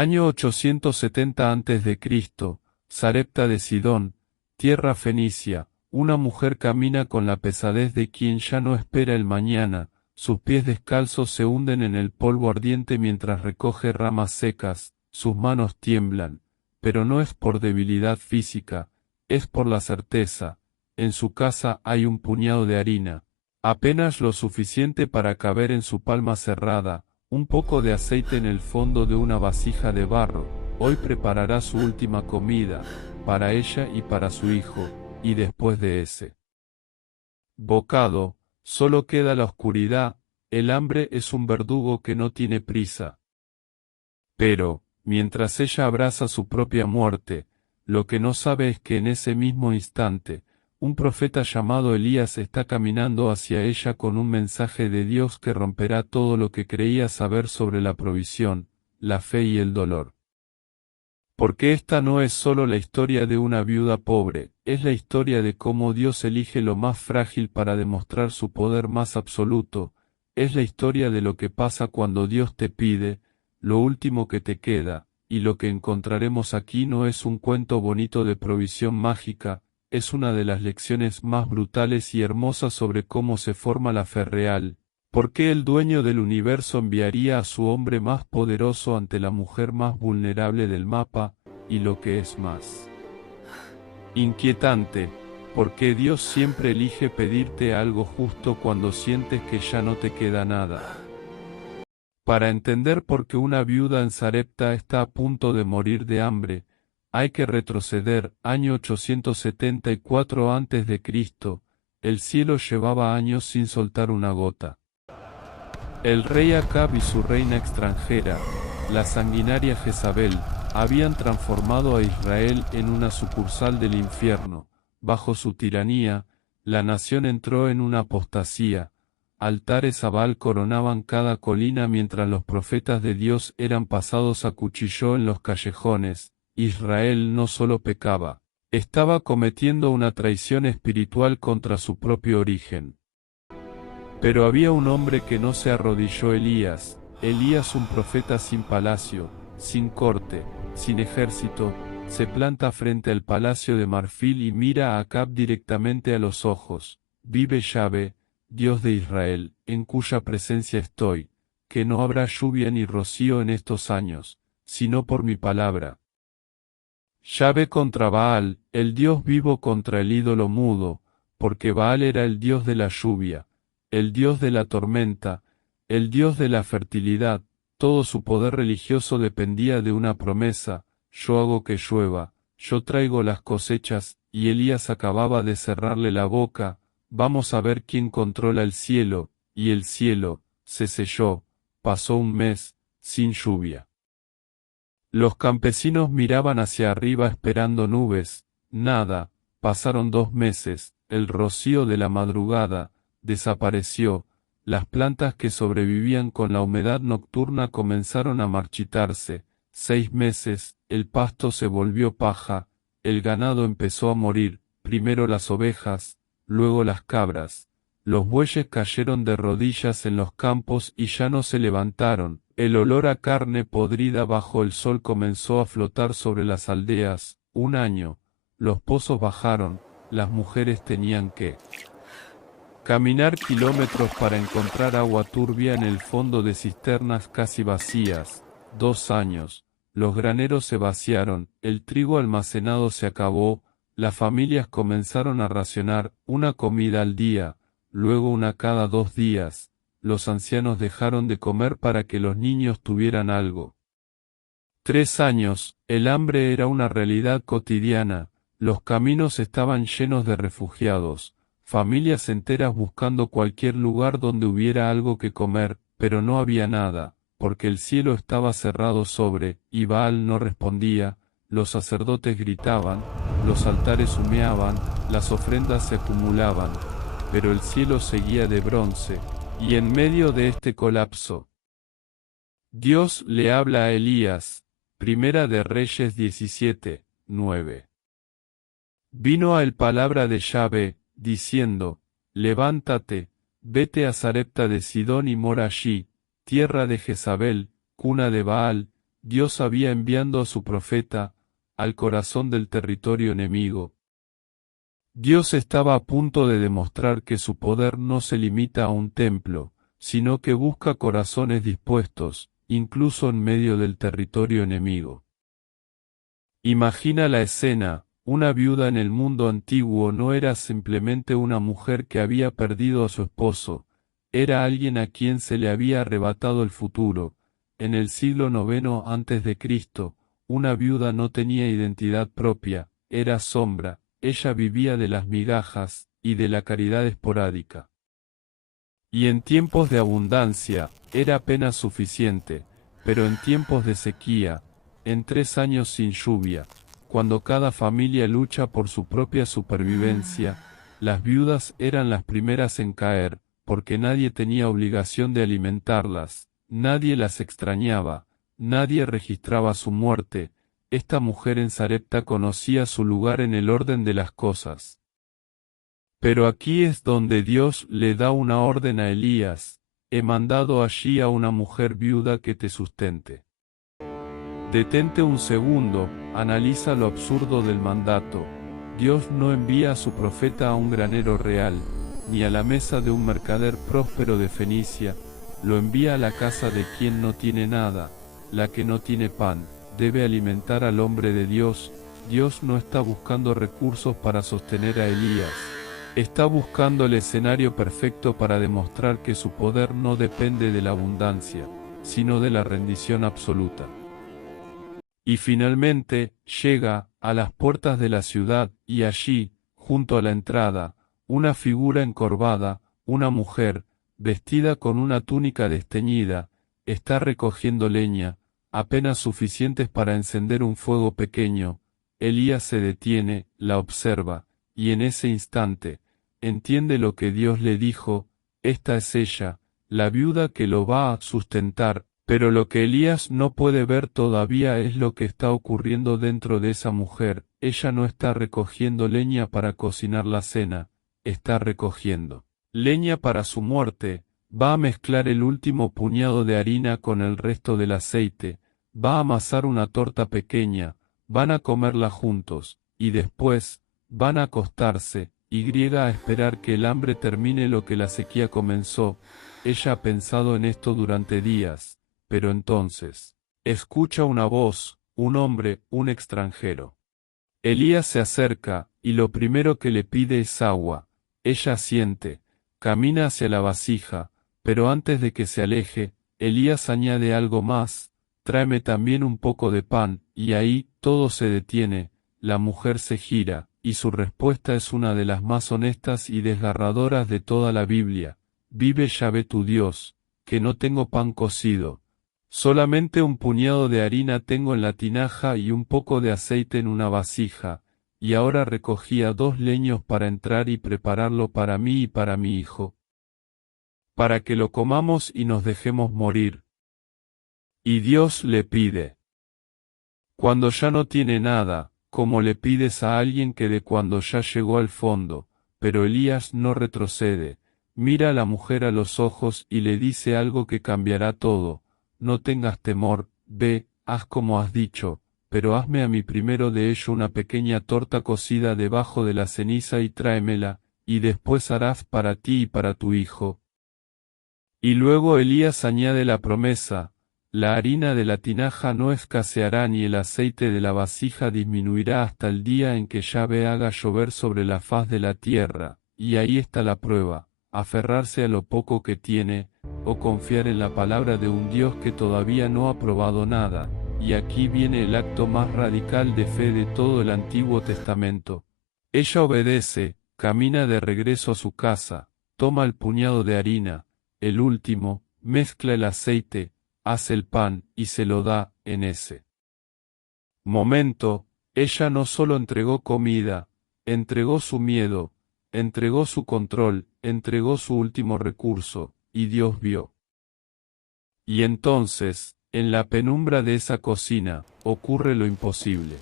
Año 870 a.C., Sarepta de Sidón, tierra fenicia, una mujer camina con la pesadez de quien ya no espera el mañana, sus pies descalzos se hunden en el polvo ardiente mientras recoge ramas secas, sus manos tiemblan, pero no es por debilidad física, es por la certeza, en su casa hay un puñado de harina, apenas lo suficiente para caber en su palma cerrada, un poco de aceite en el fondo de una vasija de barro. Hoy preparará su última comida, para ella y para su hijo, y después de ese bocado, solo queda la oscuridad, el hambre es un verdugo que no tiene prisa. Pero, mientras ella abraza su propia muerte, lo que no sabe es que en ese mismo instante, un profeta llamado Elías está caminando hacia ella con un mensaje de Dios que romperá todo lo que creía saber sobre la provisión, la fe y el dolor. Porque esta no es solo la historia de una viuda pobre, es la historia de cómo Dios elige lo más frágil para demostrar su poder más absoluto, es la historia de lo que pasa cuando Dios te pide, lo último que te queda, y lo que encontraremos aquí no es un cuento bonito de provisión mágica, es una de las lecciones más brutales y hermosas sobre cómo se forma la fe real. ¿Por qué el dueño del universo enviaría a su hombre más poderoso ante la mujer más vulnerable del mapa, y lo que es más inquietante? ¿Por qué Dios siempre elige pedirte algo justo cuando sientes que ya no te queda nada? Para entender por qué una viuda en Sarepta está a punto de morir de hambre, hay que retroceder, año 874 a.C., el cielo llevaba años sin soltar una gota. El rey Acab y su reina extranjera, la sanguinaria Jezabel, habían transformado a Israel en una sucursal del infierno. Bajo su tiranía, la nación entró en una apostasía. Altares a Baal coronaban cada colina mientras los profetas de Dios eran pasados a cuchillo en los callejones. Israel no solo pecaba, estaba cometiendo una traición espiritual contra su propio origen. Pero había un hombre que no se arrodilló: Elías, un profeta sin palacio, sin corte, sin ejército, se planta frente al palacio de marfil y mira a Acab directamente a los ojos. Vive Yahvé, Dios de Israel, en cuya presencia estoy, que no habrá lluvia ni rocío en estos años, sino por mi palabra. Yahvé contra Baal, el Dios vivo contra el ídolo mudo, porque Baal era el Dios de la lluvia, el Dios de la tormenta, el Dios de la fertilidad, todo su poder religioso dependía de una promesa: yo hago que llueva, yo traigo las cosechas, y Elías acababa de cerrarle la boca: vamos a ver quién controla el cielo, y el cielo se selló, pasó un mes, sin lluvia. Los campesinos miraban hacia arriba esperando nubes, nada, pasaron 2 meses, el rocío de la madrugada desapareció, las plantas que sobrevivían con la humedad nocturna comenzaron a marchitarse, 6 meses, el pasto se volvió paja, el ganado empezó a morir, primero las ovejas, luego las cabras, los bueyes cayeron de rodillas en los campos y ya no se levantaron. El olor a carne podrida bajo el sol comenzó a flotar sobre las aldeas. Un año, los pozos bajaron, las mujeres tenían que caminar kilómetros para encontrar agua turbia en el fondo de cisternas casi vacías. 2 años, los graneros se vaciaron, el trigo almacenado se acabó, las familias comenzaron a racionar una comida al día, luego una cada 2 días. Los ancianos dejaron de comer para que los niños tuvieran algo. 3 años, el hambre era una realidad cotidiana, los caminos estaban llenos de refugiados, familias enteras buscando cualquier lugar donde hubiera algo que comer, pero no había nada, porque el cielo estaba cerrado y Baal no respondía, los sacerdotes gritaban, los altares humeaban, las ofrendas se acumulaban, pero el cielo seguía de bronce. Y en medio de este colapso, Dios le habla a Elías. Primera de Reyes 17, 9. Vino a él palabra de Yahvé, diciendo: levántate, vete a Sarepta de Sidón y mora allí, tierra de Jezabel, cuna de Baal, Dios había enviado a su profeta al corazón del territorio enemigo. Dios estaba a punto de demostrar que su poder no se limita a un templo, sino que busca corazones dispuestos, incluso en medio del territorio enemigo. Imagina la escena: una viuda en el mundo antiguo no era simplemente una mujer que había perdido a su esposo, era alguien a quien se le había arrebatado el futuro. En el siglo IX a.C., una viuda no tenía identidad propia, era sombra, ella vivía de las migajas y de la caridad esporádica. Y en tiempos de abundancia, era apenas suficiente, pero en tiempos de sequía, en 3 años sin lluvia, cuando cada familia lucha por su propia supervivencia, las viudas eran las primeras en caer, porque nadie tenía obligación de alimentarlas, nadie las extrañaba, nadie registraba su muerte. Esta mujer en Sarepta conocía su lugar en el orden de las cosas. Pero aquí es donde Dios le da una orden a Elías: he mandado allí a una mujer viuda que te sustente. Detente un segundo, analiza lo absurdo del mandato. Dios no envía a su profeta a un granero real, ni a la mesa de un mercader próspero de Fenicia, lo envía a la casa de quien no tiene nada, la que no tiene pan, debe alimentar al hombre de Dios. Dios no está buscando recursos para sostener a Elías. Está buscando el escenario perfecto para demostrar que su poder no depende de la abundancia, sino de la rendición absoluta. Y finalmente, llega a las puertas de la ciudad, y allí, junto a la entrada, una figura encorvada, una mujer, vestida con una túnica desteñida, está recogiendo leña, apenas suficientes para encender un fuego pequeño. Elías se detiene, la observa, y en ese instante, entiende lo que Dios le dijo: esta es ella, la viuda que lo va a sustentar. Pero lo que Elías no puede ver todavía es lo que está ocurriendo dentro de esa mujer. Ella no está recogiendo leña para cocinar la cena, está recogiendo leña para su muerte. Va a mezclar el último puñado de harina con el resto del aceite, va a amasar una torta pequeña, van a comerla juntos, y después, van a acostarse, a esperar que el hambre termine lo que la sequía comenzó. Ella ha pensado en esto durante días. Pero entonces, escucha una voz, un hombre, un extranjero. Elías se acerca, y lo primero que le pide es agua. Ella asiente, camina hacia la vasija, pero antes de que se aleje, Elías añade algo más: tráeme también un poco de pan, y ahí, todo se detiene, la mujer se gira, y su respuesta es una de las más honestas y desgarradoras de toda la Biblia: vive Yahvé tu Dios, que no tengo pan cocido. Solamente un puñado de harina tengo en la tinaja y un poco de aceite en una vasija, y ahora recogía 2 leños para entrar y prepararlo para mí y para mi hijo, para que lo comamos y nos dejemos morir. Y Dios le pide, cuando ya no tiene nada, como le pides a alguien que dé cuando ya llegó al fondo. Pero Elías no retrocede, mira a la mujer a los ojos y le dice algo que cambiará todo: no tengas temor, ve, haz como has dicho, pero hazme a mí primero de ello una pequeña torta cocida debajo de la ceniza y tráemela, y después harás para ti y para tu hijo. Y luego Elías añade la promesa: la harina de la tinaja no escaseará ni el aceite de la vasija disminuirá hasta el día en que Yahvé haga llover sobre la faz de la tierra. Y ahí está la prueba: aferrarse a lo poco que tiene, o confiar en la palabra de un Dios que todavía no ha probado nada. Y aquí viene el acto más radical de fe de todo el Antiguo Testamento. Ella obedece, camina de regreso a su casa, toma el puñado de harina, el último, mezcla el aceite, hace el pan y se lo da. En ese momento, ella no solo entregó comida, entregó su miedo, entregó su control, entregó su último recurso, y Dios vio. Y entonces, en la penumbra de esa cocina, ocurre lo imposible.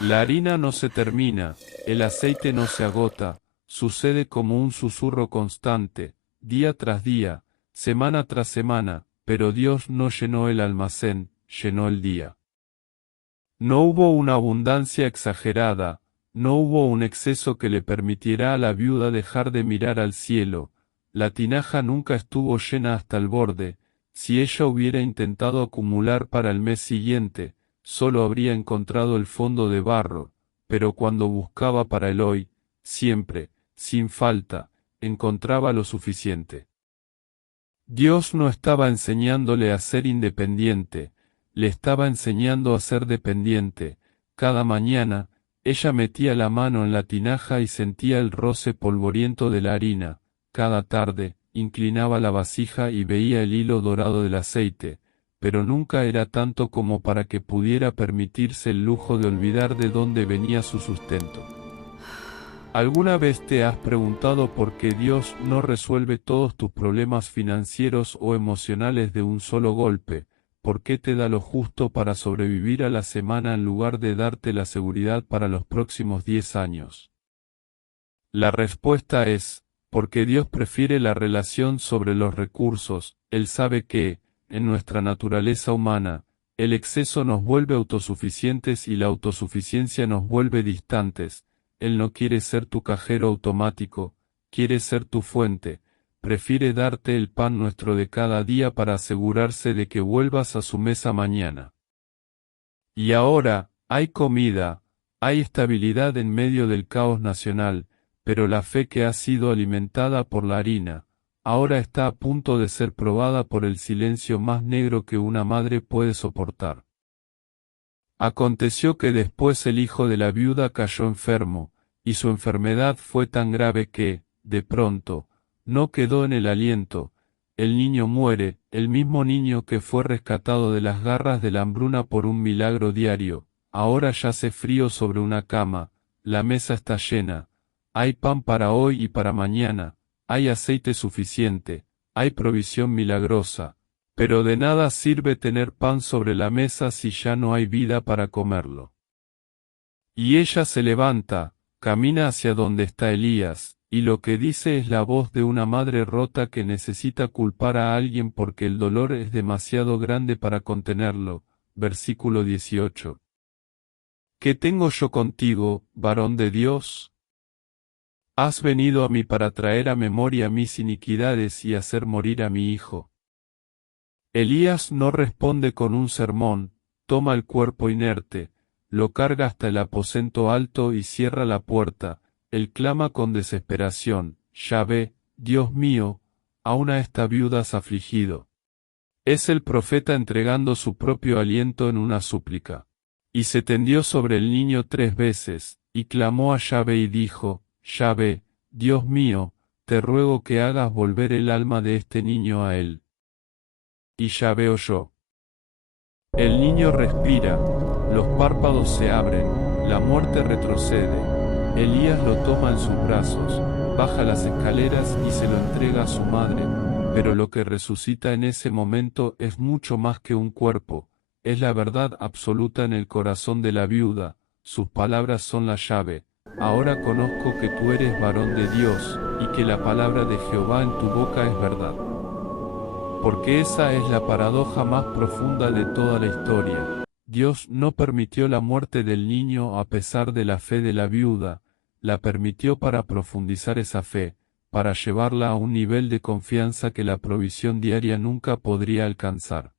La harina no se termina, el aceite no se agota, sucede como un susurro constante, día tras día, semana tras semana, pero Dios no llenó el almacén, llenó el día. No hubo una abundancia exagerada, no hubo un exceso que le permitiera a la viuda dejar de mirar al cielo, la tinaja nunca estuvo llena hasta el borde. Si ella hubiera intentado acumular para el mes siguiente, solo habría encontrado el fondo de barro, pero cuando buscaba para el hoy, siempre, sin falta, encontraba lo suficiente. Dios no estaba enseñándole a ser independiente, le estaba enseñando a ser dependiente. Cada mañana, ella metía la mano en la tinaja y sentía el roce polvoriento de la harina. Cada tarde, inclinaba la vasija y veía el hilo dorado del aceite, pero nunca era tanto como para que pudiera permitirse el lujo de olvidar de dónde venía su sustento. ¿Alguna vez te has preguntado por qué Dios no resuelve todos tus problemas financieros o emocionales de un solo golpe? ¿Por qué te da lo justo para sobrevivir a la semana en lugar de darte la seguridad para los próximos 10 años? La respuesta es, porque Dios prefiere la relación sobre los recursos. Él sabe que, en nuestra naturaleza humana, el exceso nos vuelve autosuficientes y la autosuficiencia nos vuelve distantes. Él no quiere ser tu cajero automático, quiere ser tu fuente, prefiere darte el pan nuestro de cada día para asegurarse de que vuelvas a su mesa mañana. Y ahora, hay comida, hay estabilidad en medio del caos nacional, pero la fe que ha sido alimentada por la harina, ahora está a punto de ser probada por el silencio más negro que una madre puede soportar. Aconteció que después el hijo de la viuda cayó enfermo, y su enfermedad fue tan grave que, de pronto, no quedó en el aliento. El niño muere, el mismo niño que fue rescatado de las garras de la hambruna por un milagro diario, ahora yace frío sobre una cama, la mesa está llena, hay pan para hoy y para mañana, hay aceite suficiente, hay provisión milagrosa. Pero de nada sirve tener pan sobre la mesa si ya no hay vida para comerlo. Y ella se levanta, camina hacia donde está Elías, y lo que dice es la voz de una madre rota que necesita culpar a alguien porque el dolor es demasiado grande para contenerlo. Versículo 18. ¿Qué tengo yo contigo, varón de Dios? Has venido a mí para traer a memoria mis iniquidades y hacer morir a mi hijo. Elías no responde con un sermón, toma el cuerpo inerte, lo carga hasta el aposento alto y cierra la puerta. Él clama con desesperación, Yahvé, Dios mío, aún a esta viuda has afligido. Es el profeta entregando su propio aliento en una súplica. Y se tendió sobre el niño 3 veces, y clamó a Yahvé y dijo, Yahvé, Dios mío, te ruego que hagas volver el alma de este niño a él. Y Yahvé oyó. El niño respira, los párpados se abren, la muerte retrocede. Elías lo toma en sus brazos, baja las escaleras y se lo entrega a su madre, pero lo que resucita en ese momento es mucho más que un cuerpo, es la verdad absoluta en el corazón de la viuda. Sus palabras son la llave. Ahora conozco que tú eres varón de Dios, y que la palabra de Jehová en tu boca es verdad. Porque esa es la paradoja más profunda de toda la historia. Dios no permitió la muerte del niño a pesar de la fe de la viuda, la permitió para profundizar esa fe, para llevarla a un nivel de confianza que la provisión diaria nunca podría alcanzar.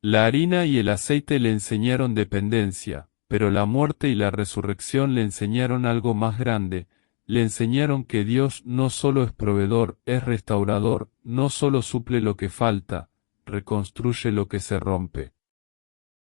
La harina y el aceite le enseñaron dependencia, pero la muerte y la resurrección le enseñaron algo más grande. Le enseñaron que Dios no solo es proveedor, es restaurador, no solo suple lo que falta, reconstruye lo que se rompe.